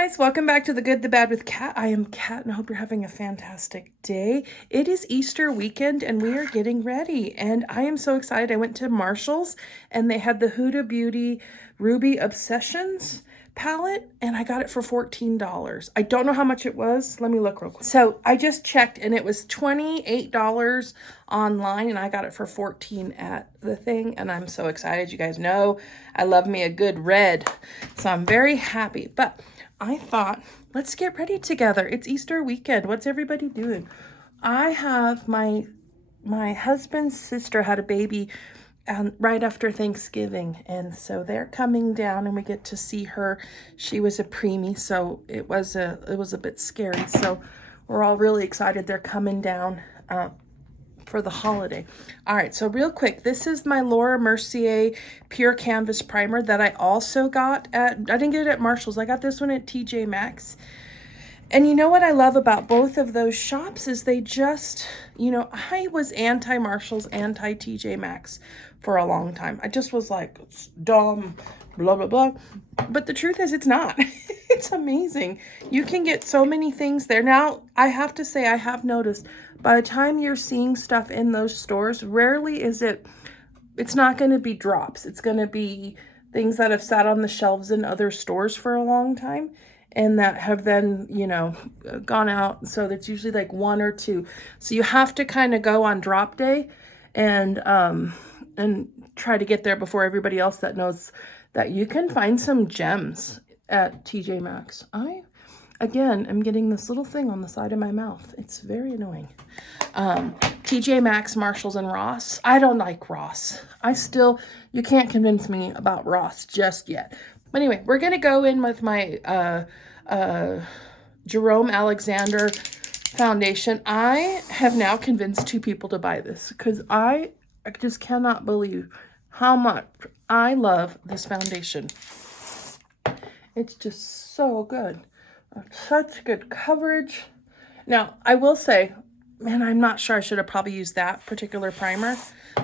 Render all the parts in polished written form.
guys, welcome back to The Good, the Bad with Kat. I am Kat and I hope you're having a fantastic day. It is Easter weekend and we are getting ready and I am so excited. I went to Marshall's and they had the Huda Beauty Ruby Obsessions palette and I got it for $14. I don't know how much it was. Let me look real quick. So I just checked and it was $28 online and I got it for $14 at the thing and I'm so excited. You guys know I love me a good red, so I'm very happy. But I thought, let's get ready together. It's Easter weekend. What's everybody doing? I have my husband's sister had a baby right after Thanksgiving, and so they're coming down and we get to see her. She was a preemie, so it was a bit scary. So we're all really excited they're coming down for the holiday. All right, so real quick, this is my Laura Mercier Pure Canvas Primer that I also got I didn't get it at Marshall's. I got this one at TJ Maxx. And you know what I love about both of those shops is they just, I was anti-Marshall's, anti-TJ Maxx for a long time. I just was like, it's dumb, blah, blah, blah. But the truth is it's not. It's amazing. You can get so many things there. Now, I have to say, I have noticed by the time you're seeing stuff in those stores, rarely is it's not going to be drops. It's going to be things that have sat on the shelves in other stores for a long time and that have then, gone out. So that's usually like one or two. So you have to kind of go on drop day and try to get there before everybody else that knows that you can find some gems at TJ Maxx. Again, I'm getting this little thing on the side of my mouth. It's very annoying. TJ Maxx, Marshalls, and Ross. I don't like Ross. You can't convince me about Ross just yet. But anyway, we're going to go in with my Jerome Alexander foundation. I have now convinced 2 people to buy this because I just cannot believe how much I love this foundation. It's just so good. Such good coverage. Now, I will say, man, I'm not sure I should have probably used that particular primer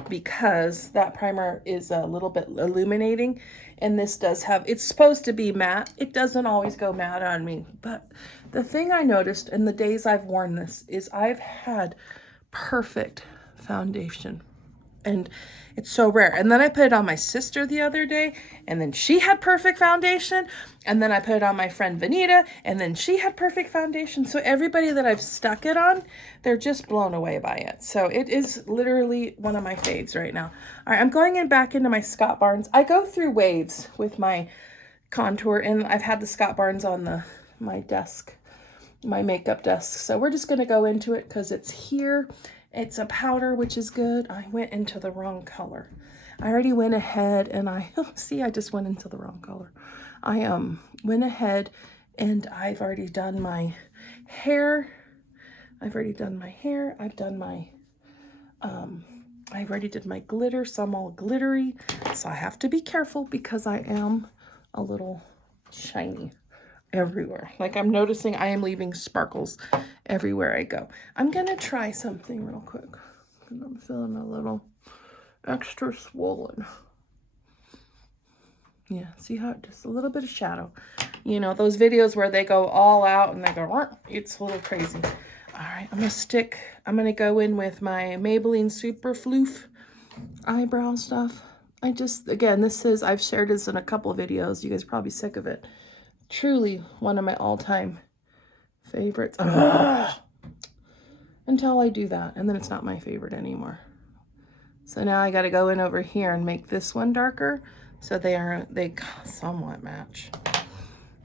because that primer is a little bit illuminating and this does have, it's supposed to be matte. It doesn't always go matte on me, but the thing I noticed in the days I've worn this is I've had perfect foundation. And it's so rare. And then I put it on my sister the other day, and then she had perfect foundation. And then I put it on my friend Vanita, and then she had perfect foundation. So everybody that I've stuck it on, they're just blown away by it. So it is literally one of my faves right now. All right, I'm going back into my Scott Barnes. I go through waves with my contour, and I've had the Scott Barnes on my desk, my makeup desk. So we're just going to go into it because it's here. It's a powder, which is good. I went into the wrong color. I already went ahead and I just went into the wrong color. I went ahead and I've already done my hair. I've already done my, I already did my glitter, so I'm all glittery. So I have to be careful because I am a little shiny everywhere. Like I'm noticing I am leaving sparkles everywhere I go. I'm gonna try something real quick. I'm feeling a little extra swollen. Yeah, see how just a little bit of shadow. Those videos where they go all out and they go, it's a little crazy. All right, I'm gonna go in with my Maybelline Super Floof eyebrow stuff. Again, I've shared this in a couple of videos. You guys are probably sick of it. Truly one of my all-time favorites. Until I do that, and then it's not my favorite anymore. So now I got to go in over here and make this one darker so they somewhat match.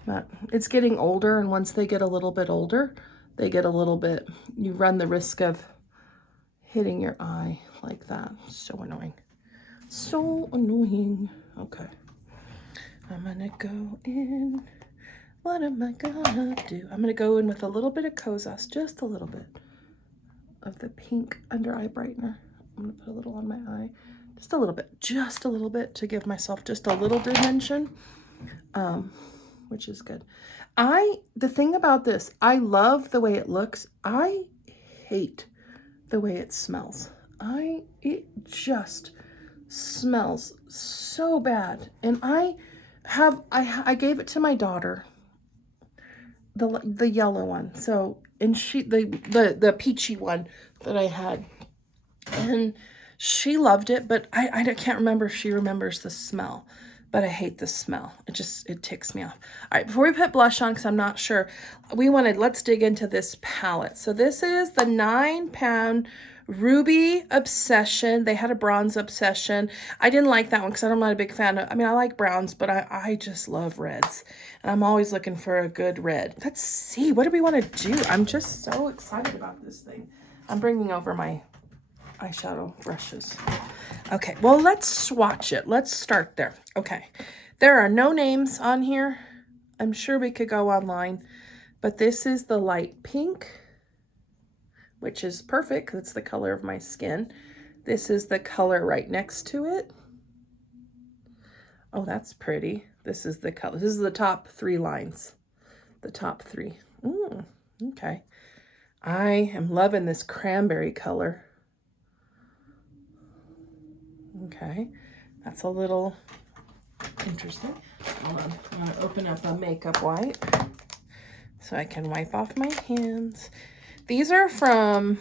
But it's getting older, and once they get a little bit older, you run the risk of hitting your eye like that. So annoying. So annoying. Okay. I'm gonna go in. What am I gonna do? I'm gonna go in with a little bit of Kozas, just a little bit of the pink under eye brightener. I'm gonna put a little on my eye, just a little bit to give myself just a little dimension, which is good. The thing about this, I love the way it looks. I hate the way it smells. It just smells so bad. And I gave it to my daughter the yellow one. So, and the peachy one that I had. And she loved it, but I can't remember if she remembers the smell. But I hate the smell. It ticks me off. All right, before we put blush on, because I'm not sure, let's dig into this palette. So this is the 9-pound Ruby Obsession. They had a bronze Obsession. I didn't like that one because I'm not a big fan of, I mean, I like browns, but I just love reds. And I'm always looking for a good red. Let's see, what do we want to do? I'm just so excited about this thing. I'm bringing over my eyeshadow brushes. Okay, well, let's swatch it. Let's start there. Okay, there are no names on here. I'm sure we could go online, but this is the light pink, which is perfect because it's the color of my skin. This is the color right next to it. Oh, that's pretty. This is the color. This is the top 3 lines. The top 3. Okay. I am loving this cranberry color. Okay, that's a little interesting. Hold on, I'm gonna open up a makeup wipe so I can wipe off my hands. These are from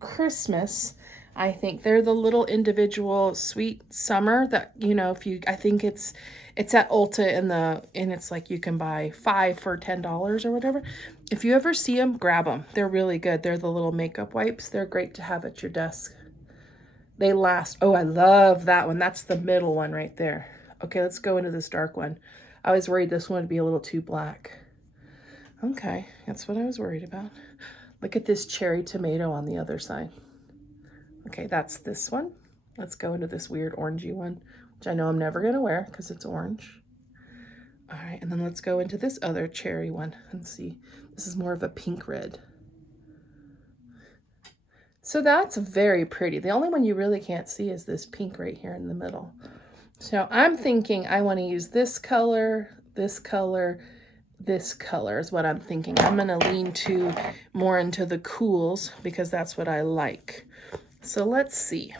Christmas. I think they're the little individual sweet summer that, you know, I think it's at Ulta and it's like you can buy 5 for $10 or whatever. If you ever see them, grab them. They're really good. They're the little makeup wipes. They're great to have at your desk. They last. Oh, I love that one. That's the middle one right there. Okay, let's go into this dark one. I was worried this one would be a little too black. Okay, that's what I was worried about. Look at this cherry tomato on the other side. Okay, that's this one. Let's go into this weird orangey one, which I know I'm never going to wear because it's orange. All right, and then let's go into this other cherry one and see. This is more of a pink red. So that's very pretty. The only one you really can't see is this pink right here in the middle. So I'm thinking I want to use this color, this color, this color is what I'm thinking. I'm going to lean more into the cools because that's what I like. So let's see.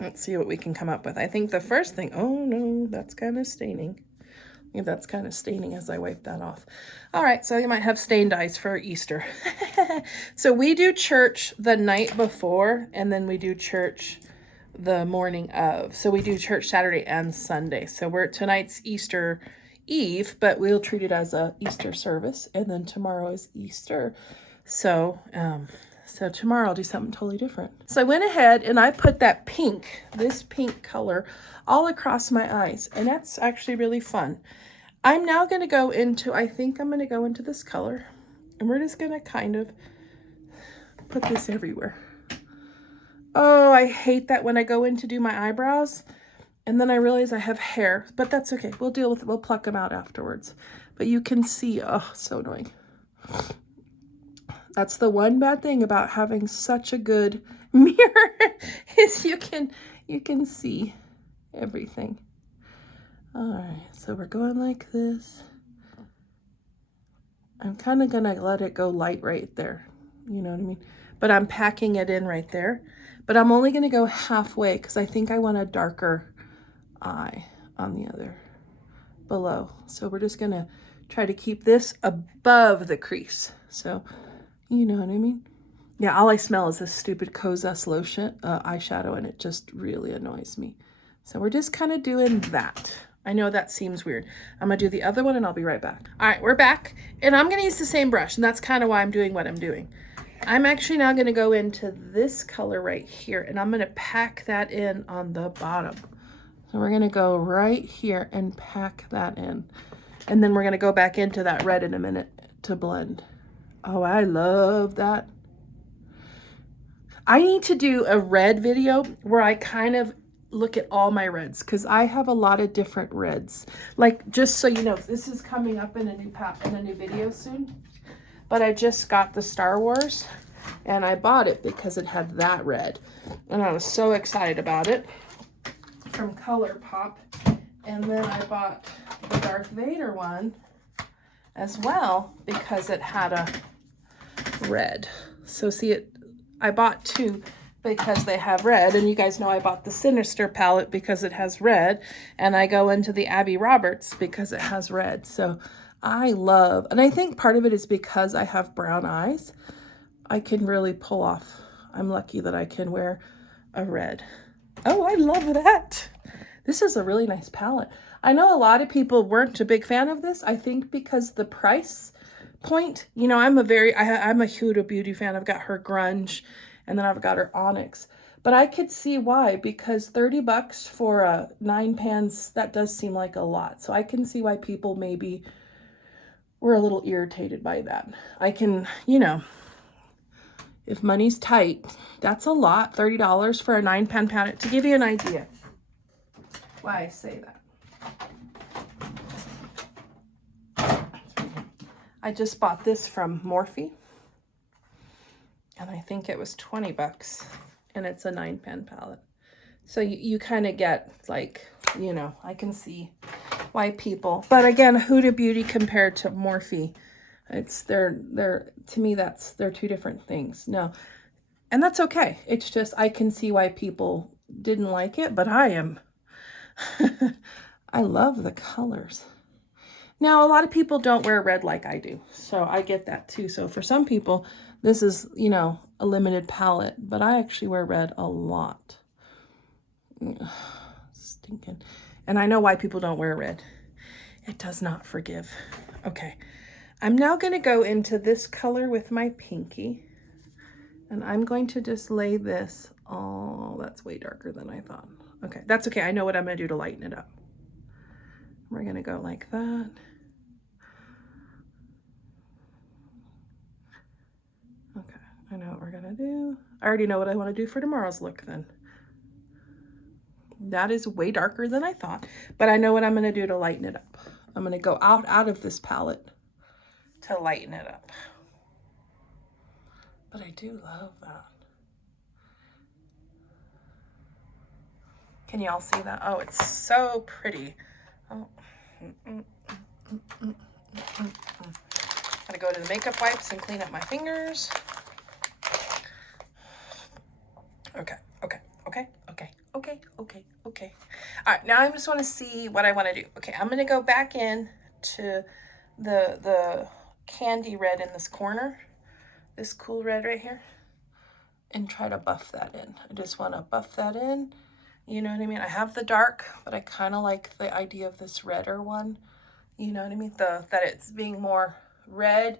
Let's see what we can come up with. I think the first thing, oh no, that's kind of staining. Yeah, that's kind of staining as I wipe that off. All right, so you might have stained eyes for Easter. So we do church the night before, and then we do church the morning of. So we do church Saturday and Sunday. So tonight's Easter Eve, but we'll treat it as a Easter service, and then tomorrow is Easter. So tomorrow I'll do something totally different. So I went ahead and I put this pink color all across my eyes, and that's actually really fun. I'm now going to go into, I think I'm going to go into this color, and we're just going to kind of put this everywhere. Oh, I hate that when I go in to do my eyebrows, and then I realize I have hair, but that's okay. We'll deal with it. We'll pluck them out afterwards. But you can see, oh, so annoying. That's the one bad thing about having such a good mirror is you can see everything. All right, so we're going like this. I'm kind of gonna let it go light right there. You know what I mean? But I'm packing it in right there. But I'm only gonna go halfway because I think I want a darker eye on the other below. So we're just gonna try to keep this above the crease. So you know what I mean? Yeah, all I smell is this stupid Kosas lotion eyeshadow, and it just really annoys me. So we're just kind of doing that. I know that seems weird. I'm going to do the other one, and I'll be right back. All right, we're back, and I'm going to use the same brush, and that's kind of why I'm doing what I'm doing. I'm actually now going to go into this color right here, and I'm going to pack that in on the bottom. So we're going to go right here and pack that in, and then we're going to go back into that red in a minute to blend. Oh, I love that. I need to do a red video where I kind of look at all my reds because I have a lot of different reds. Like, just so you know, this is coming up in a new video soon. But I just got the Star Wars, and I bought it because it had that red, and I was so excited about it from ColourPop. And then I bought the Darth Vader one as well because it had a red. So see it, I bought 2 because they have red, and you guys know I bought the Sinister palette because it has red, and I go into the Abby Roberts because it has red. So I love, and I think part of it is because I have brown eyes, I can really pull off. I'm lucky that I can wear a red. Oh, I love that. This is a really nice palette. I know a lot of people weren't a big fan of this. I think because the price point, you know, I'm a Huda Beauty fan. I've got her Grunge and then I've got her Onyx. But I could see why, because 30 bucks for 9 pans, that does seem like a lot. So I can see why people maybe were a little irritated by that. I can, you know, if money's tight, that's a lot. $30 for a 9 pan palette. To give you an idea why I say that. I just bought this from Morphe, and I think it was 20 bucks, and it's a 9 pan palette. So you kind of get, like, you know, I can see why people, but again, Huda Beauty compared to Morphe, it's, they're, to me, they're two different things. No, and that's okay. It's just, I can see why people didn't like it, but I am, I love the colors. Now, a lot of people don't wear red like I do, so I get that too. So for some people, this is, you know, a limited palette, but I actually wear red a lot. Stinking. And I know why people don't wear red. It does not forgive. Okay, I'm now going to go into this color with my pinky, and I'm going to just lay this. Oh, that's way darker than I thought. Okay, that's okay. I know what I'm going to do to lighten it up. We're going to go like that. Okay, I know what we're gonna do. I already know what I want to do for tomorrow's look then. That is way darker than I thought, but I know what I'm gonna do to lighten it up. I'm gonna go out of this palette to lighten it up. But I do love that. Can y'all see that? Oh, it's so pretty. Oh. Gotta go to the makeup wipes and clean up my fingers. Okay. All right, now I just want to see what I want to do. Okay, I'm going to go back in to the candy red in this corner, this cool red right here, and try to buff that in. I just want to buff that in. You know what I mean? I have the dark, but I kind of like the idea of this redder one. You know what I mean? That it's being more red,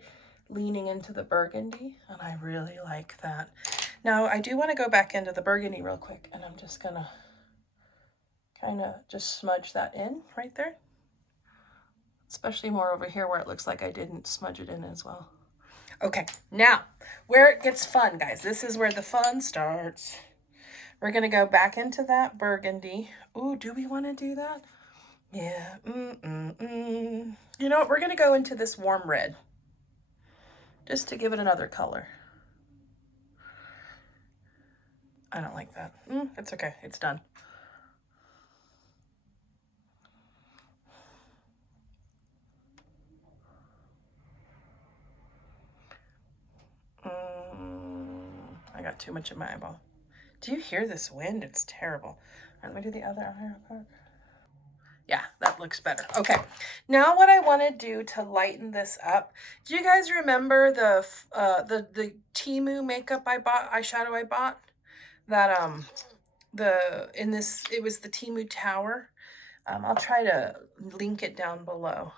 leaning into the burgundy, and I really like that. Now, I do want to go back into the burgundy real quick, and I'm just going to kind of just smudge that in right there. Especially more over here where it looks like I didn't smudge it in as well. Okay, now, where it gets fun, guys. This is where the fun starts. We're going to go back into that burgundy. Ooh, do we want to do that? Yeah. You know what? We're going to go into this warm red. Just to give it another color. I don't like that. It's okay. It's done. I got too much in my eyeball. Do you hear this wind? It's terrible. All right, let me do the other eye. Yeah, that looks better. Okay, now what I want to do to lighten this up. Do you guys remember the Temu makeup eyeshadow I bought? That it was the Temu Tower. I'll try to link it down below.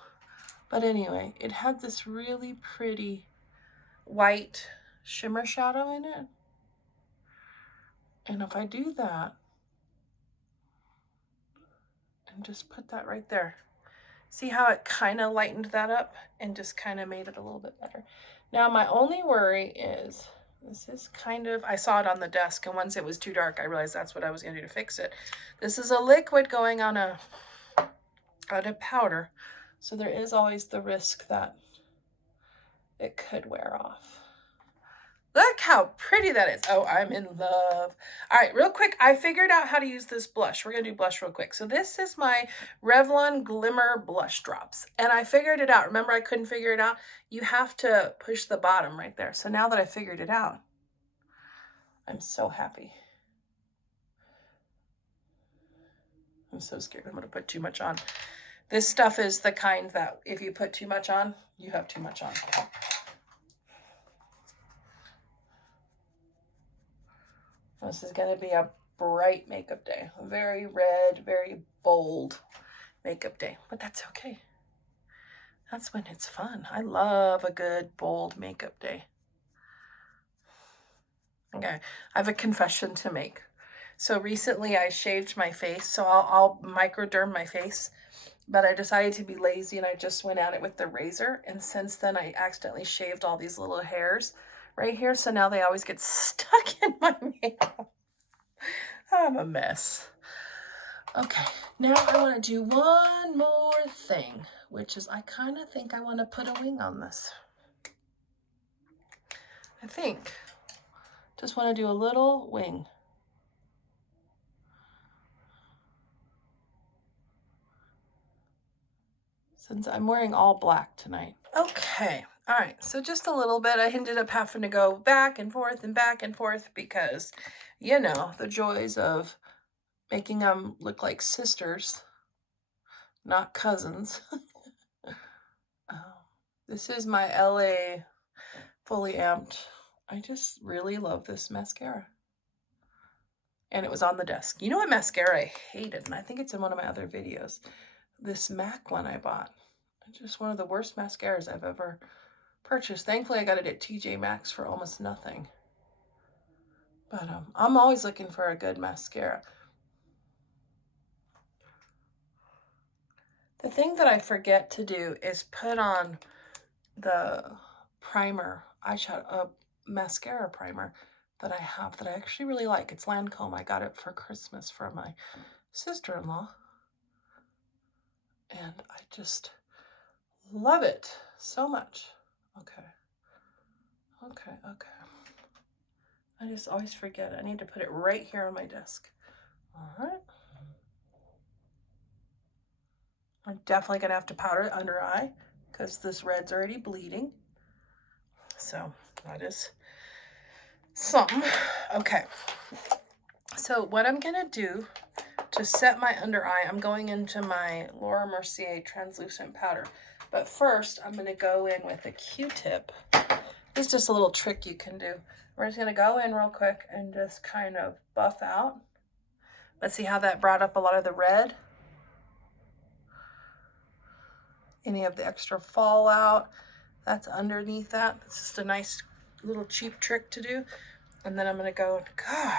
But anyway, it had this really pretty white shimmer shadow in it. And if I do that, and just put that right there, see how it kind of lightened that up and just kind of made it a little bit better. Now, my only worry is, this is kind of, I saw it on the desk, and once it was too dark, I realized that's what I was going to do to fix it. This is a liquid going on a powder, so there is always the risk that it could wear off. Look how pretty that is. Oh, I'm in love. All right, real quick, I figured out how to use this blush. We're going to do blush real quick. So this is my Revlon Glimmer Blush Drops. And I figured it out. Remember, I couldn't figure it out? You have to push the bottom right there. So now that I figured it out, I'm so happy. I'm so scared I'm going to put too much on. This stuff is the kind that if you put too much on, you have too much on. This is going to be a bright makeup day. A very red, very bold makeup day. But that's okay. That's when it's fun. I love a good, bold makeup day. Okay, I have a confession to make. So recently I shaved my face, so I'll microderm my face, but I decided to be lazy and I just went at it with the razor. And since then I accidentally shaved all these little hairs right here. So now they always get stuck in my makeup. I'm a mess. Okay, now I want to do one more thing, which is I kind of think I want to put a wing on this. I think. Just want to do a little wing. Since I'm wearing all black tonight. Okay, all right, so just a little bit. I ended up having to go back and forth because, you know, the joys of making them look like sisters, not cousins. This is my LA Fully Amped. I just really love this mascara. And it was on the desk. You know what mascara I hated? And I think it's in one of my other videos. This MAC one I bought. It's just one of the worst mascaras I've ever purchased. Thankfully, I got it at TJ Maxx for almost nothing. But I'm always looking for a good mascara. The thing that I forget to do is put on the primer, eyeshadow, mascara primer that I have that I actually really like. It's Lancome. I got it for Christmas for my sister-in-law. And I just love it so much. Okay. I just always forget. I need to put it right here on my desk. All right. I'm definitely going to have to powder it under eye because this red's already bleeding. So that is something. Okay. So what I'm going to do to set my under eye, I'm going into my Laura Mercier translucent powder. But first, I'm going to go in with a Q-tip. This is just a little trick you can do. We're just going to go in real quick and just kind of buff out. Let's see how that brought up a lot of the red. Any of the extra fallout that's underneath that. It's just a nice little cheap trick to do. And then I'm going to go, God,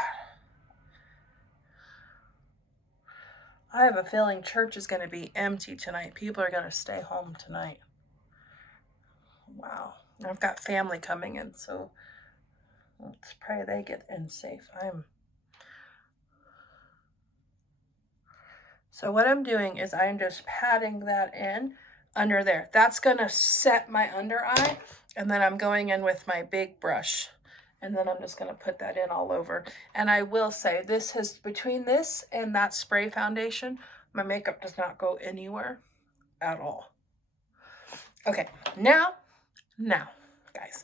I have a feeling church is going to be empty tonight. People are going to stay home tonight. Wow. I've got family coming in, so let's pray they get in safe. So what I'm doing is I'm just patting that in under there. That's going to set my under eye, and then I'm going in with my big brush, and then I'm just going to put that in all over. And I will say, this has, between this and that spray foundation, my makeup does not go anywhere at all. Okay, now, guys,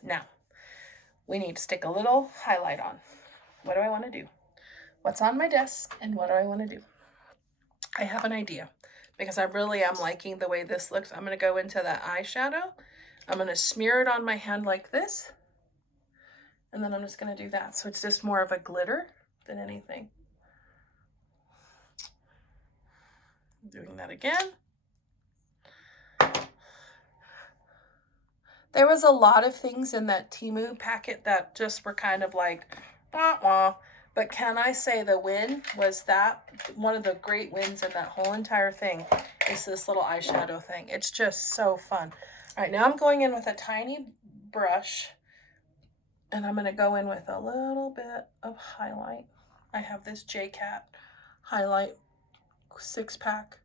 we need to stick a little highlight on. What do I want to do? What's on my desk, and what do I want to do? I have an idea because I really am liking the way this looks. I'm going to go into that eyeshadow. I'm going to smear it on my hand like this. And then I'm just going to do that. So it's just more of a glitter than anything. Doing that again. There was a lot of things in that Temu packet that just were kind of like, wah, wah. But can I say the win was that one of the great wins in that whole entire thing is this little eyeshadow thing. It's just so fun. All right, now I'm going in with a tiny brush, and I'm going to go in with a little bit of highlight. I have this J-Cat highlight 6-pack,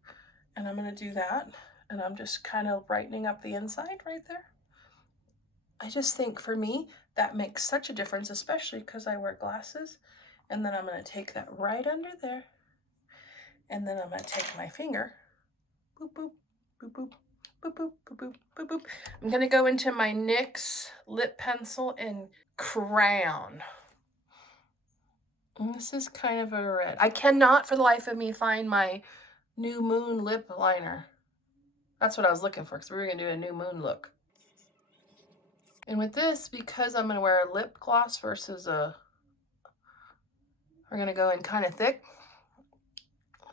and I'm going to do that, and I'm just kind of brightening up the inside right there. I just think for me, that makes such a difference, especially because I wear glasses. And then I'm going to take that right under there. And then I'm going to take my finger. Boop, boop, boop, boop, boop, boop, boop, boop, boop, boop. I'm going to go into my NYX lip pencil in Crown. And this is kind of a red. I cannot for the life of me find my New Moon lip liner. That's what I was looking for, because we were going to do a new moon look. And with this, because I'm going to wear a lip gloss versus we're going to go in kind of thick,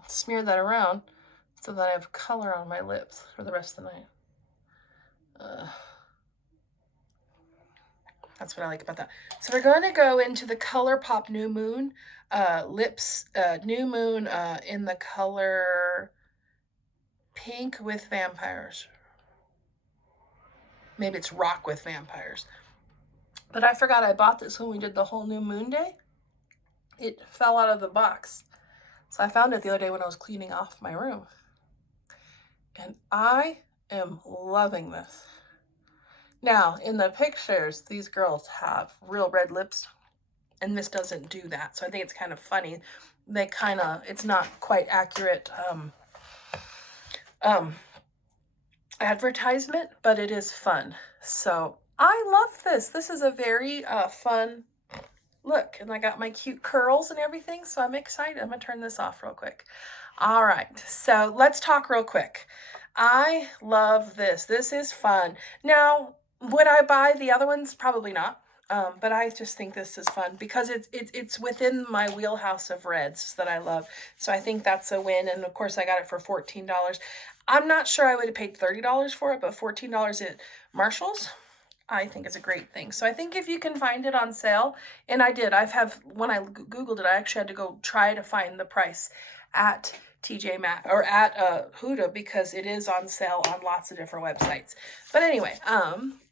smear that around so that I have color on my lips for the rest of the night. That's what I like about that. So we're going to go into the ColourPop New Moon lips, New Moon in the color Pink with Vampires. Maybe it's Rock with Vampires. But I forgot I bought this when we did the whole New Moon Day. It fell out of the box. So I found it the other day when I was cleaning off my room. And I am loving this. Now, in the pictures, these girls have real red lips, and this doesn't do that. So I think it's kind of funny. They kind of, it's not quite accurate advertisement, but it is fun. So I love this. This is a very fun look, and I got my cute curls and everything, so I'm excited. I'm gonna turn this off real quick. All right, so let's talk real quick. I love this. This is fun. Now, would I buy the other ones? Probably not. But I just think this is fun because it's within my wheelhouse of reds that I love. So I think that's a win. And of course, I got it for $14. I'm not sure I would have paid $30 for it, but $14 at Marshall's, I think it's a great thing. So I think if you can find it on sale, and I did, when I Googled it, I actually had to go try to find the price at TJ Maxx or at Huda, because it is on sale on lots of different websites. But anyway,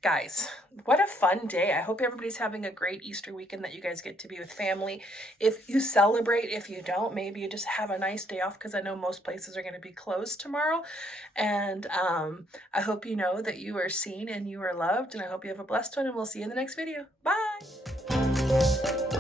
guys, what a fun day. I hope everybody's having a great Easter weekend, that you guys get to be with family. If you celebrate, if you don't, maybe you just have a nice day off, because I know most places are going to be closed tomorrow. And I hope you know that you are seen and you are loved, and I hope you have a blessed one, and we'll see you in the next video. Bye.